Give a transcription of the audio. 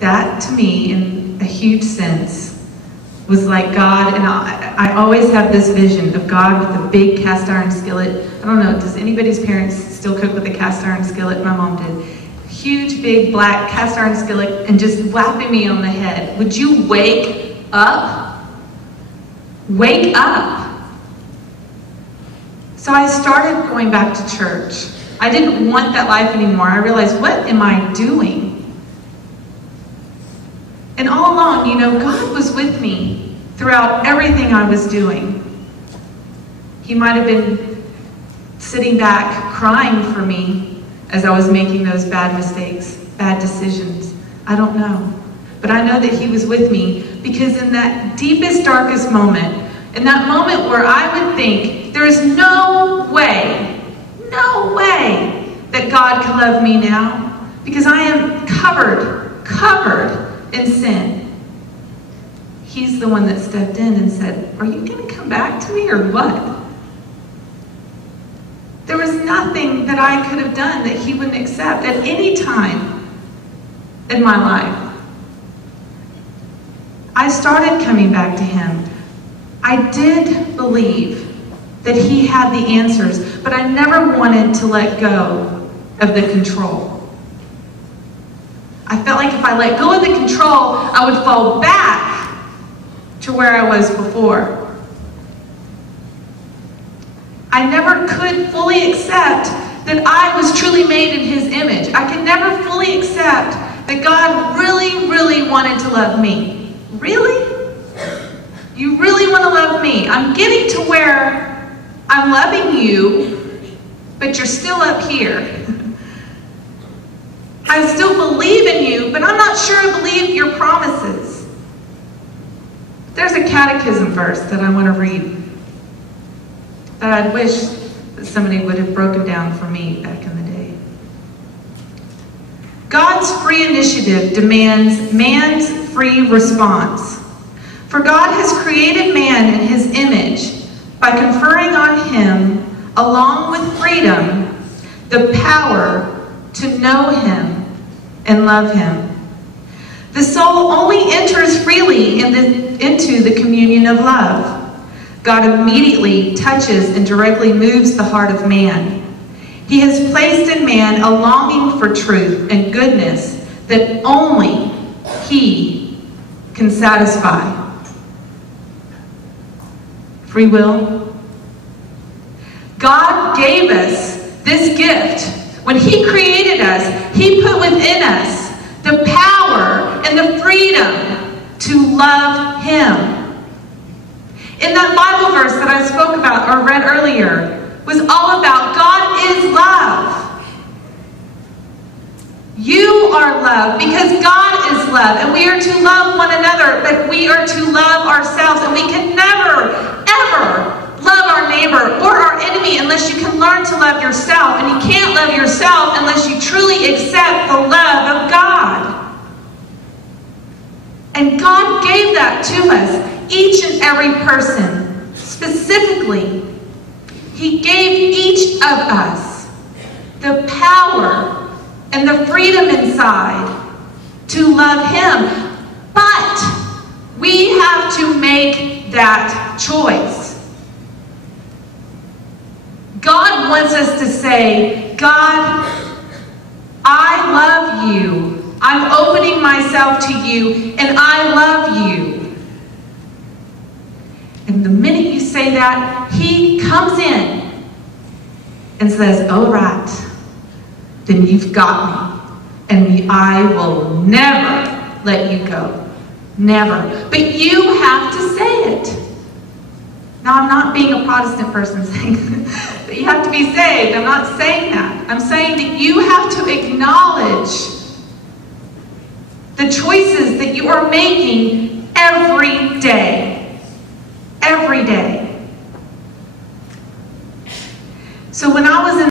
That, to me, in a huge sense, was like God, and I always have this vision of God with a big cast iron skillet. I don't know, does anybody's parents still cook with a cast iron skillet? My mom did. Huge, big, black cast iron skillet, and just whapping me on the head. Would you wake up? Wake up. So I started going back to church. I didn't want that life anymore. I realized, what am I doing? And all along, you know, God was with me throughout everything I was doing. He might have been sitting back crying for me as I was making those bad mistakes, bad decisions. I don't know. But I know that He was with me, because in that deepest, darkest moment, in that moment where I would think, there is no way that God could love me now, because I am covered in sin. He's the one that stepped in and said, are you going to come back to me or what? There was nothing that I could have done that He wouldn't accept at any time in my life. I started coming back to Him. I did believe that He had the answers, but I never wanted to let go of the control. I felt like if I let go of the control, I would fall back to where I was before. I never could fully accept that I was truly made in His image. I could never fully accept that God really wanted to love me. Really? You really want to love me? I'm getting to where I'm loving you, but you're still up here. I still believe in you, but I'm not sure I believe your promises. There's a catechism verse that I want to read that I wish that somebody would have broken down for me back in the day. God's free initiative demands man's free response. For God has created man in His image by conferring on him, along with freedom, the power to know Him and love Him. The soul only enters freely into the communion of love. God immediately touches and directly moves the heart of man. He has placed in man a longing for truth and goodness that only He can satisfy. Free will. God gave us this gift. When He created us, He put within us the power and the freedom to love Him. In that Bible verse that I spoke about or read earlier was all about God is love. You are love because God is love, and we are to love one another, but we are to love ourselves, and we can never, ever love our neighbor or our enemy unless you can learn to love yourself, and you can't love yourself unless you truly accept the love of God. And God gave that to us, each and every person, specifically. He gave each of us the power and the freedom inside to love Him. But we have to make that choice. God wants us to say, God, I love you. I'm opening myself to you, and I love you. And the minute you say that, He comes in and says, all right, then you've got me, and I will never let you go. Never. But you have to say it. Now, I'm not being a Protestant person saying that you have to be saved. I'm not saying that. I'm saying that you have to acknowledge the choices that you are making every day. Every day. So when I was in